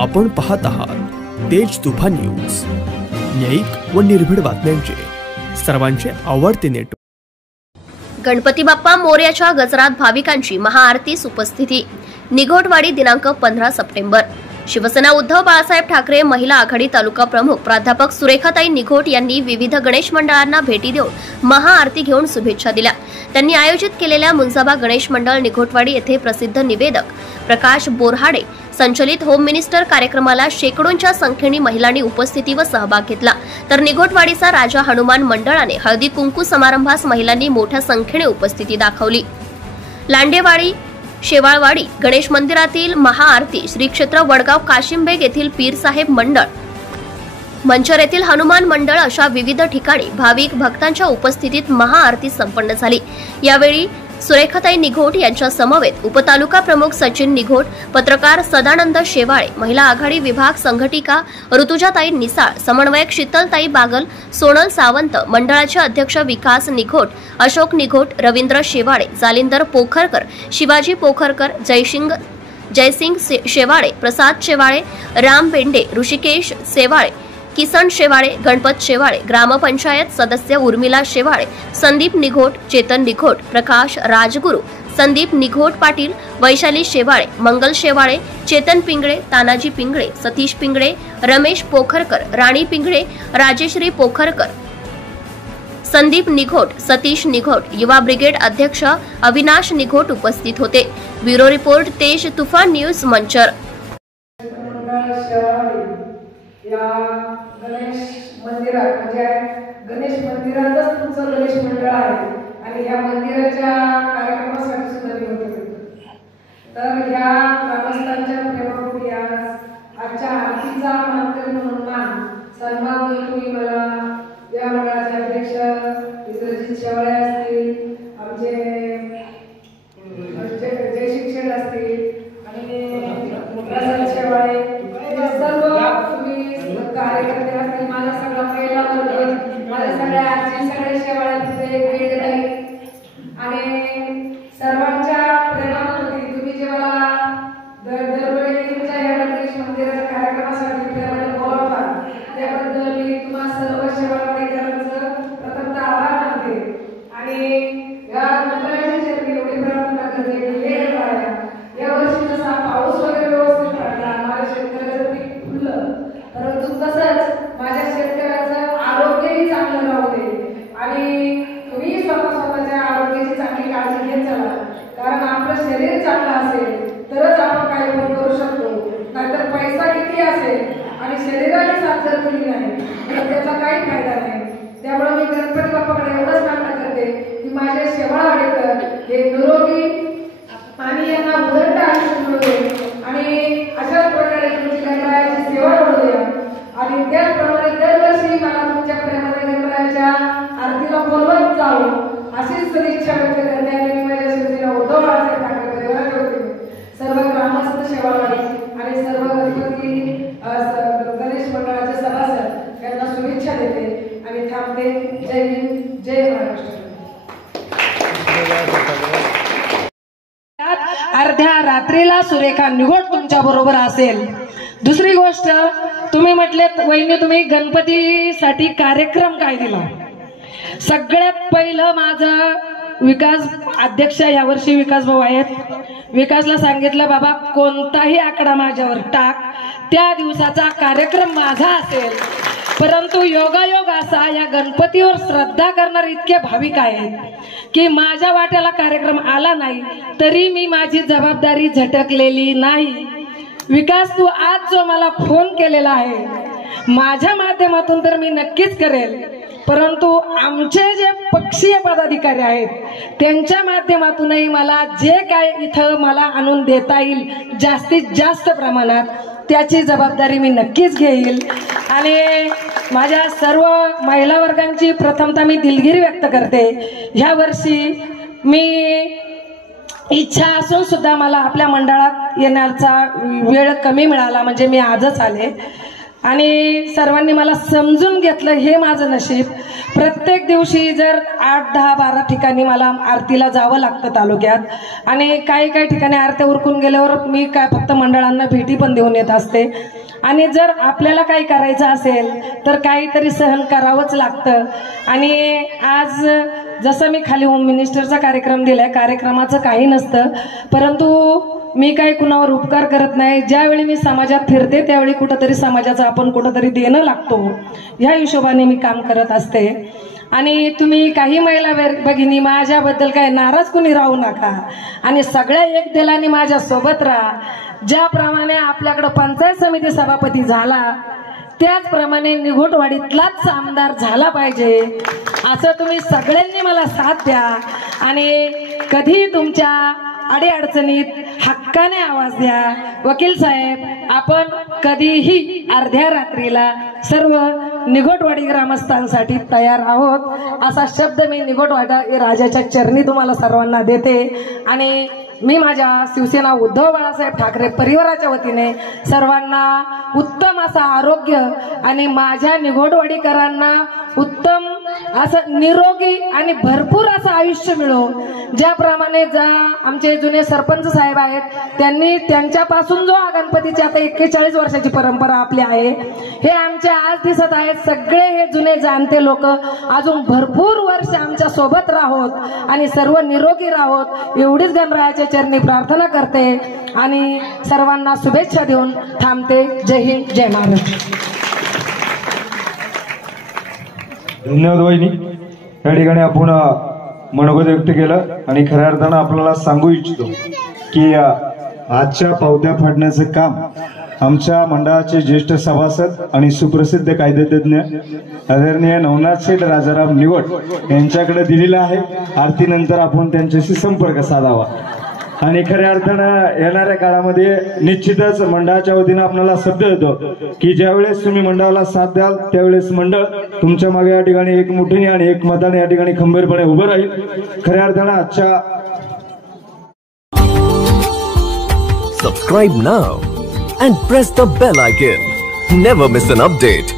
आपण पाहत आहात तेज तुफान न्यूज, न्यायिक व निर्भीड बातम्यांचे सर्वांचे आवडते नेटवर्क। गणपती बाप्पा मोरयाच्या गजरात भाविकांची महाआरतीस उपस्थिती। निघोटवाडी दिनांक 15 सप्टेंबर। शिवसेना उद्धव बाळासाहेब ठाकरे महिला आघाडी तालुका प्रमुख प्राध्यापक सुरेखाताई निघोट यांनी विविध गणेश मंडळांना भेटी देऊन महाआरती घेऊन शुभेच्छा दिल्या। त्यांनी आयोजित केलेल्या मुंजाबा गणेश मंडळ निघोटवाडी येथे प्रसिद्ध निवेदक प्रकाश बोरहाडे संचलित होम मिनिस्टर कार्यक्रमाला शेकडोंच्या संख्येने महिलांनी उपस्थिती व सहभाग घेतला। तर निघोटवाडीचा राजा हनुमान मंडळाने हळदी कुंकू समारंभास महिलांनी मोठ्या संख्येने उपस्थिती दाखवली। लांडेवाडी शेवाळवाडी गणेश मंदिरातील महाआरती, श्री क्षेत्र वडगाव काशिमबेग येथील पीर साहेब मंडळ, मंचर येथील हनुमान मंडळ अशा विविध ठिकाणी भाविक भक्तांच्या उपस्थितीत महाआरती संपन्न झाली। यावेळी सुरेखाताई निघोट यांच्या समवेत उपतालुका प्रमुख सचिन निघोट, पत्रकार सदानंद शेवाळे, महिला आघाडी विभाग संघटिका ऋतुजाताई निसाळ, समन्वयक शीतलताई बागल, सोनल सावंत, मंडळाचे अध्यक्ष विकास निघोट, अशोक निघोट, रवींद्र शेवाळे, जालिंदर पोखरकर, शिवाजी पोखरकर, जयसिंग शेवाळे, प्रसाद शेवाळे, राम बेंडे, ऋषिकेश शेवाळे, किसन शेवाळे, गणपत शेवाळे, ग्रामपंचायत सदस्य उर्मिला शेवाळे, संदीप निघोट, चेतन निघोट, प्रकाश राजगुरू, संदीप निघोट पाटील, वैशाली शेवाळे, मंगल शेवाळे, चेतन पिंगळे, तानाजी पिंगळे, सतीश पिंगळे, रमेश पोखरकर, राणी पिंगळे, राजेश्री पोखरकर, संदीप निघोट, सतीश निघोट, युवा ब्रिगेड अध्यक्ष अविनाश निघोट उपस्थित होते। ब्युरो रिपोर्ट तेज तुफान न्यूज मंचर। या गणेश मंदिरात म्हणजे गणेश मंदिरातच तुमचं गणेश मंडळ आहे आणि या मंदिराच्या कार्यक्रमासाठी सुद्धा मी होते। तर या ग्रामस्थांच्या प्रेमापोटी आजच्या आरतीचा मानकरी म्हणून सन्मान तुम्ही मला या मंडळाचे अध्यक्ष इंद्रजित शेवाळे असतील, आमचे जय शिक्षण असतील आणि प्रसाद शेवाळे, सर्व कार्यकर्ते असतील, माझा सगळा पहिला वर्ग, माझ्या सगळ्या आजी, सगळे शेवाळ्याचे भेट आणि सर्वांच्या प्रेमापोटी तुम्ही जे मला दरवेळी तुमच्या या गणेश मंदिराच्या कार्यक्रमासाठी प्रेमाने बोलावता त्याबद्दल मी तुम्हा सर्व शेवाळवाडीकरांचं प्रथमतः आभार मानते। आणि या मंडळाची चरणी एवढी प्रार्थना करते की हे या वर्षी जसा पाऊस वगैरे व्यवस्थित पडला, माझ्या शेतकऱ्याचं पीक फुललं, परंतु तसंच माझ्या शेतकऱ्याचं आरोग्यही चांगलं राहू दे आणि तुम्ही स्वतःच्या आरोग्याची चांगली काळजी घेत चला, कारण आपलं शरीर चांगलं असेल तरच आपण काही पण करू शकतो, नाहीतर पैसा किती असेल आणि शरीराने साथ जर केली नाही तर त्याचा काही फायदा नाही। त्यामुळे मी गणपती बाप्पाकडे एवढंच प्रार्थना करते की माझे शेवाळवाडीकर हे निरोगी आणि यांना उदंड आयुष्य मिळू दे आणि अशाच प्रकारे तुमची गणरायाची सेवा करू द्या आणि त्याचप्रमाणे दरवर्षी मला तुमच्या प्रेमाने गणरायाच्या आरतीला बोलवत जाऊ अशीच सदिच्छा व्यक्त करते आणि माझ्या शिवसेना उद्धव बाळासाहेब ठाकरे परिवाराच्या वतीने सर्व ग्रामस्थ शेवाळवाडी आणि सर्व गणपती गणेश मंडळाचे सभासद यांना शुभेच्छा देते आणि थांबते। जय हिंद, जय महाराष्ट्र। अर्ध्या रात्रीला सुरेखा निघोट तुमच्या बरोबर असेल। दुसरी गोष्ट, तुम्ही म्हटले वहिनी तुम्ही गणपतीसाठी कार्यक्रम काय दिला। सगळ्यात पहिलं माझं विकास अध्यक्ष यावर्षी विकास भाऊ आहेत, विकासला सांगितलं बाबा कोणताही आकडा माझ्यावर टाक, त्या दिवसाचा कार्यक्रम माझा असेल। परंतु योगायोग असा या गणपतीवर श्रद्धा करणारे इतके भाविक आहेत की माझ्या वाट्याला कार्यक्रम आला नाही तरी मी माझी जबाबदारी झटकलेली नाही। विकास तू आज जो मला फोन केलेला आहे माझ्या माध्यमातून तर मी नक्कीच करेल, परंतु आमचे जे पक्षीय पदाधिकारी आहेत त्यांच्या माध्यमातूनही मला जे काय इथं मला आणून देता येईल जास्तीत जास्त प्रमाणात त्याची जबाबदारी मी नक्कीच घेईल। आणि माझ्या सर्व महिला वर्गांची प्रथमतः मी दिलगिरी व्यक्त करते। ह्या वर्षी मी इच्छा असून सुद्धा मला आपल्या मंडळात येण्याचा वेळ कमी मिळाला, म्हणजे मी आजच आले। आणि सर्वांनी मला समजून घेतलं, हे माझं नशीब. प्रत्येक दिवशी जर 8, 10, 12 ठिकाणी मला आरतीला जावं लागतं तालुक्यात, आणि काही काही ठिकाणी आरत्या उरकून गेल्यावर मी काय फक्त मंडळांना भेटी पण देऊन येत असते. आणि जर आपल्याला काही करायचं असेल तर काहीतरी सहन करावंच लागतं. आणि आज जसं मी खाली होम मिनिस्टरचा कार्यक्रम दिलाय, कार्यक्रमाचं काही नसतं, परंतु मी काही कुणावर उपकार करत नाही. ज्यावेळी मी समाजात फिरते त्यावेळी कुठंतरी समाजाचं आपण कुठंतरी देणं लागतो, ह्या हिशोबाने मी काम करत असते. आणि तुम्ही काही महिला भगिनी माझ्याबद्दल काही नाराज कुणी राहू नका, आणि सगळ्या एक दिलाने माझ्या सोबत राहा. ज्याप्रमाणे आपल्याकडं पंचायत समिती सभापती झाला त्याचप्रमाणे निघोटवाडीतलाच आमदार झाला पाहिजे, असं तुम्ही सगळ्यांनी मला साथ द्या. आणि कधी तुमच्या अडीअडचणीत हक्काने आवाज द्या. वकील साहेब, आपण कधीही अर्ध्या रात्रीला सर्व निघोटवाडी ग्रामस्थांसाठी तयार आहोत, असा शब्द मी निघोटवाडी राजाच्या चरणी तुम्हाला सर्वांना देते. आणि मी माझ्या शिवसेना उद्धव बाळासाहेब ठाकरे परिवाराच्या वतीने सर्वांना उत्तम असं आरोग्य आणि माझ्या निघोटवाडीकरांना उत्तम असं निरोगी आणि भरपूर असं आयुष्य मिळो. ज्याप्रमाणे आमचे जुने सरपंच साहेब आहेत, त्यांनी त्यांच्यापासून जो गणपतीची आता 41 वर्षाची परंपरा आपली आहे, हे आमच्या आज दिसत आहेत. सगळे हे जुने जाणते लोक अजून भरपूर वर्ष आमच्या सोबत राहोत आणि सर्व निरोगी राहोत, एवढीच गणरायाच्या चरणी प्रार्थना करते आणि सर्वांना शुभेच्छा देऊन थांबते. जय हिंद, जय महाराष्ट्र. धन्यवाद वहिनी. या ठिकाणी आपण मनोगत व्यक्त केलं आणि खऱ्या अर्थानं आपल्याला सांगू इच्छितो की आजच्या पावत्या फाडण्याचं काम आमच्या मंडळाचे ज्येष्ठ सभासद आणि सुप्रसिद्ध कायदेतज्ञ आदरणीय नवनाथ शेठ राजाराम निवड यांच्याकडे दिलेलं आहे. आरतीनंतर आपण त्यांच्याशी संपर्क साधावा आणि खऱ्या अर्थानं येणाऱ्या काळामध्ये निश्चितच मंडळाच्या वतीनं आपल्याला शब्द देतो की ज्यावेळेस तुम्ही मंडळाला साथ द्याल त्यावेळेस मंडळ तुमच्या मागे या ठिकाणी एक मुठीने आणि एक मताने या ठिकाणी खंबीरपणे उभं राहील. खऱ्या अर्थानं आजच्या Subscribe now and press the bell icon. Never miss an update.